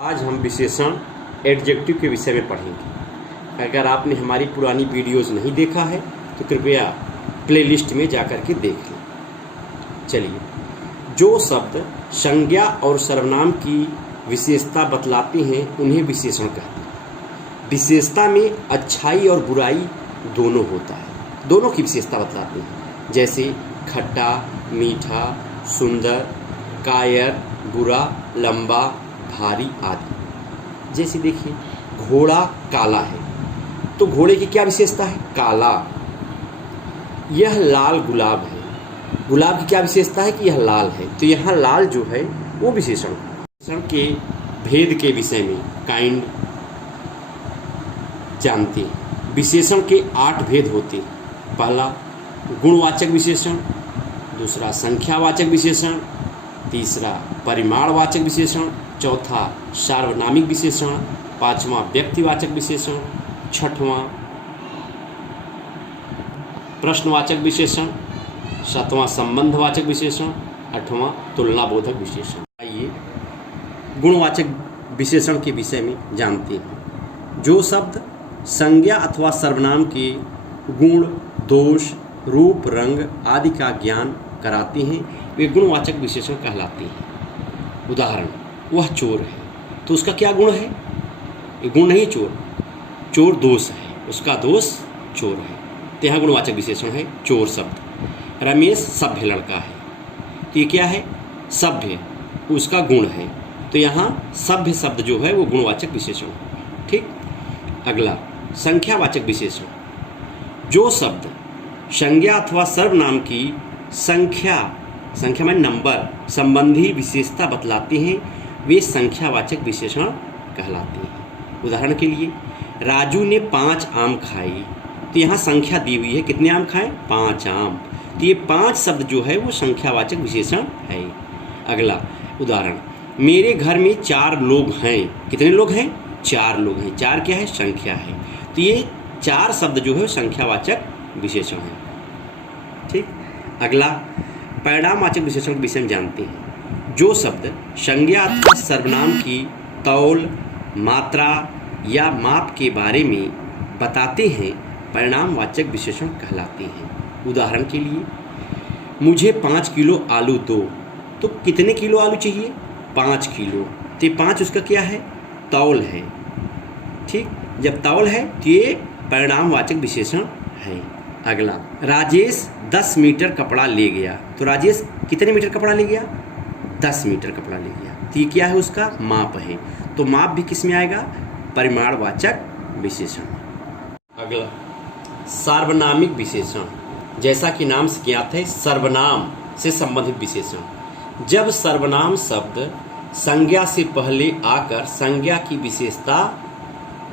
आज हम विशेषण एडजेक्टिव के विषय में पढ़ेंगे। अगर आपने हमारी पुरानी वीडियोस नहीं देखा है तो कृपया प्लेलिस्ट में जाकर के देख लें। चलिए, जो शब्द संज्ञा और सर्वनाम की विशेषता बतलाते हैं उन्हें विशेषण कहते हैं। विशेषता में अच्छाई और बुराई दोनों होता है, दोनों की विशेषता बतलाते हैं, जैसे खट्टा, मीठा, सुंदर, कायर, बुरा, लंबा, भारी आदि। जैसे देखिए, घोड़ा काला है तो घोड़े की क्या विशेषता है? काला। यह लाल गुलाब है, गुलाब की क्या विशेषता है कि यह लाल है, तो यहाँ लाल जो है वो विशेषण के भेद के विषय में काइंड जानते हैं। विशेषण के 8 भेद होते हैं। पहला गुणवाचक विशेषण, दूसरा संख्यावाचक विशेषण, तीसरा परिमाणवाचक विशेषण, चौथा सार्वनामिक विशेषण, पांचवा व्यक्तिवाचक विशेषण, छठवां प्रश्नवाचक विशेषण, सातवां संबंधवाचक विशेषण, आठवां तुलनाबोधक विशेषण। आइए गुणवाचक विशेषण के विषय में जानते हैं। जो शब्द संज्ञा अथवा सर्वनाम के गुण, दोष, रूप, रंग आदि का ज्ञान कराते हैं वे गुणवाचक विशेषण कहलाते हैं। उदाहरण, वह चोर है तो उसका क्या गुण है? ये गुण नहीं, चोर। चोर दोष है, उसका दोष चोर है, तो यहाँ गुणवाचक विशेषण है चोर शब्द। रमेश सभ्य लड़का है तो ये क्या है? सभ्य, उसका गुण है, तो यहाँ सभ्य शब्द जो है वो गुणवाचक विशेषण है। ठीक। अगला संख्यावाचक विशेषण। जो शब्द संज्ञा अथवा सर्वनाम की संख्या में नंबर संबंधी विशेषता बतलाते हैं वे संख्यावाचक विशेषण कहलाते हैं। उदाहरण के लिए, राजू ने 5 आम खाए, तो यहाँ संख्या दी हुई है, कितने आम खाए? 5 आम, तो ये 5 शब्द जो है वो संख्यावाचक विशेषण है। अगला उदाहरण, मेरे घर में 4 लोग हैं। कितने लोग हैं? 4 लोग हैं। 4 क्या है? संख्या है, तो ये 4 शब्द जो है संख्यावाचक विशेषण है। ठीक। अगला परिणामवाचक विशेषण के विषय में जानते हैं। जो शब्द संज्ञा अथवा सर्वनाम की तौल, मात्रा या माप के बारे में बताते हैं परिणामवाचक विशेषण कहलाते हैं। उदाहरण के लिए, मुझे 5 किलो आलू दो, तो कितने किलो आलू चाहिए? 5 किलो, तो 5 उसका क्या है? तौल है। ठीक। जब तौल है तो ये परिणामवाचक विशेषण है। अगला, राजेश 10 मीटर कपड़ा ले गया, तो राजेश कितने मीटर कपड़ा ले गया? 10 मीटर कपड़ा ले गया, तो ये क्या है? उसका माप है, तो माप भी किस में आएगा? परिमाणवाचक विशेषण। अगला सार्वनामिक विशेषण। जैसा कि नाम से ज्ञात है, सर्वनाम से संबंधित विशेषण। जब सर्वनाम शब्द संज्ञा से पहले आकर संज्ञा की विशेषता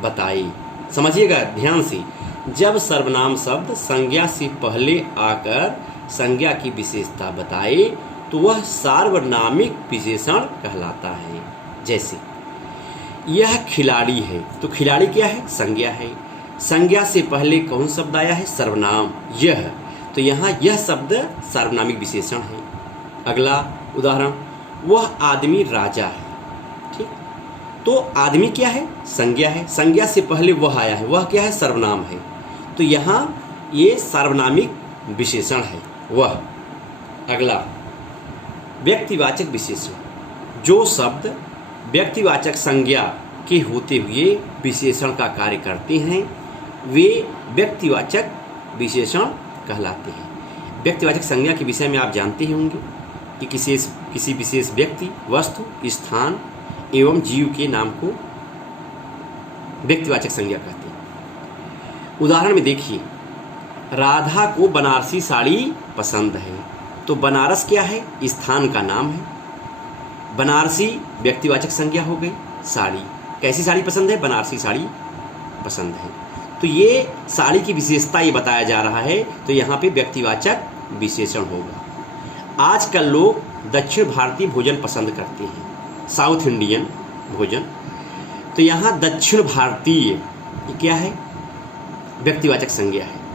बताई, समझिएगा ध्यान से, जब सर्वनाम शब्द संज्ञा से पहले आकर संज्ञा की विशेषता बताए तो वह सार्वनामिक विशेषण कहलाता है। जैसे, यह खिलाड़ी है, तो खिलाड़ी क्या है? संज्ञा है। संज्ञा से पहले कौन शब्द आया है? सर्वनाम, यह, तो यहाँ यह शब्द सार्वनामिक विशेषण है। अगला उदाहरण, वह आदमी राजा है। ठीक। तो आदमी क्या है? संज्ञा है, संज्ञा से पहले वह आया है, वह क्या है? सर्वनाम है, तो यहाँ ये सार्वनामिक विशेषण है, वह। अगला व्यक्तिवाचक विशेषण। जो शब्द व्यक्तिवाचक संज्ञा के होते हुए विशेषण का कार्य करते हैं वे व्यक्तिवाचक विशेषण कहलाते हैं। व्यक्तिवाचक संज्ञा के विषय में आप जानते ही होंगे कि किसी विशेष व्यक्ति, वस्तु, स्थान एवं जीव के नाम को व्यक्तिवाचक संज्ञा कहते हैं। उदाहरण में देखिए, राधा को बनारसी साड़ी पसंद है, तो बनारस क्या है? स्थान का नाम है। बनारसी व्यक्तिवाचक संज्ञा हो गई। साड़ी, कैसी साड़ी पसंद है? बनारसी साड़ी पसंद है, तो ये साड़ी की विशेषता ये बताया जा रहा है, तो यहाँ पे व्यक्तिवाचक विशेषण होगा। आजकल लोग दक्षिण भारतीय भोजन पसंद करते हैं, साउथ इंडियन भोजन, तो यहाँ दक्षिण भारतीय ये क्या है? व्यक्तिवाचक संज्ञा है।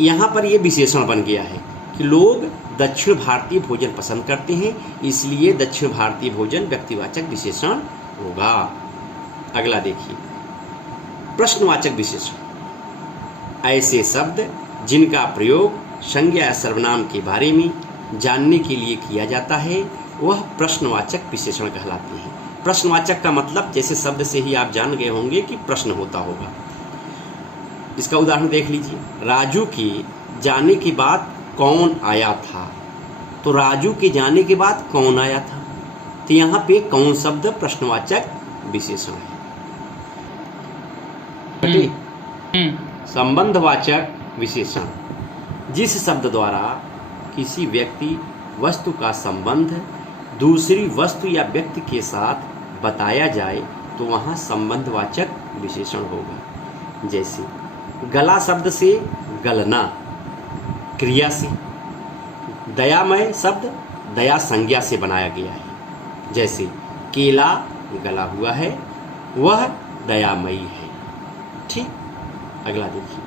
यहाँ पर ये विशेषण बन गया है कि लोग दक्षिण भारतीय भोजन पसंद करते हैं, इसलिए दक्षिण भारतीय भोजन व्यक्तिवाचक विशेषण होगा। अगला देखिए, प्रश्नवाचक विशेषण। ऐसे शब्द जिनका प्रयोग संज्ञा या सर्वनाम के बारे में जानने के लिए किया जाता है वह प्रश्नवाचक विशेषण कहलाते हैं। प्रश्नवाचक का मतलब जैसे शब्द से ही आप जान गए होंगे कि प्रश्न होता होगा। इसका उदाहरण देख लीजिए, राजू के जाने के बाद कौन आया था। तो राजू के जाने के बाद कौन आया था, तो यहाँ पे कौन शब्द प्रश्नवाचक विशेषण है। संबंधवाचक विशेषण, जिस शब्द द्वारा किसी व्यक्ति वस्तु का संबंध दूसरी वस्तु या व्यक्ति के साथ बताया जाए तो वहाँ संबंधवाचक विशेषण होगा। जैसे गला शब्द से गलना क्रिया से, दयामय शब्द दया संज्ञा से बनाया गया है। जैसे केला गला हुआ है, वह दयामयी है। ठीक, अगला देखिए,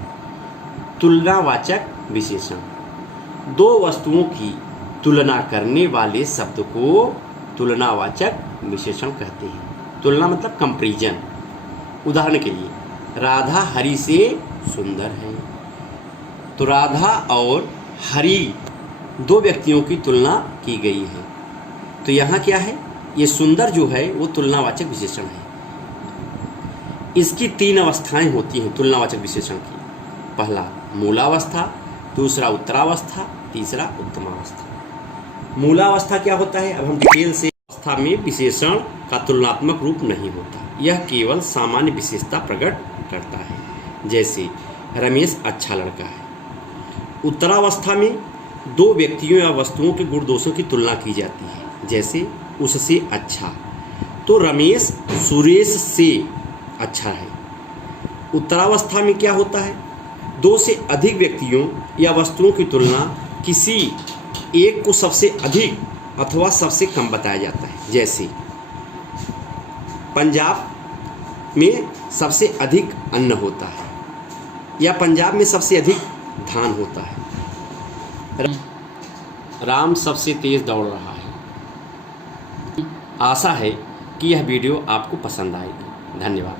तुलनावाचक विशेषण। दो वस्तुओं की तुलना करने वाले शब्द को तुलनावाचक विशेषण कहते हैं। तुलना मतलब कंपैरिजन। उदाहरण के लिए, राधा हरी से सुंदर है। तो राधा और हरी दो व्यक्तियों की तुलना की गई है। तो यहाँ क्या है, ये सुंदर जो है वो तुलनावाचक विशेषण है। इसकी तीन अवस्थाएं होती हैं तुलनावाचक विशेषण की। पहला मूलावस्था, दूसरा उत्तरावस्था, तीसरा उत्तमावस्था। मूलावस्था क्या होता है, अब हम डिटेल से। अवस्था में विशेषण का तुलनात्मक रूप नहीं होता, यह केवल सामान्य विशेषता प्रकट करता है। जैसे रमेश अच्छा लड़का है। उत्तरावस्था में दो व्यक्तियों या वस्तुओं के गुण दोषों की तुलना की जाती है। जैसे उससे अच्छा, तो रमेश सुरेश से अच्छा है। उत्तरावस्था में क्या होता है, दो से अधिक व्यक्तियों या वस्तुओं की तुलना किसी एक को सबसे अधिक अथवा सबसे कम बताया जाता है। जैसे पंजाब में सबसे अधिक अन्न होता है, या पंजाब में सबसे अधिक धान होता है। राम सबसे तेज दौड़ रहा है। आशा है कि यह वीडियो आपको पसंद आएगी। धन्यवाद।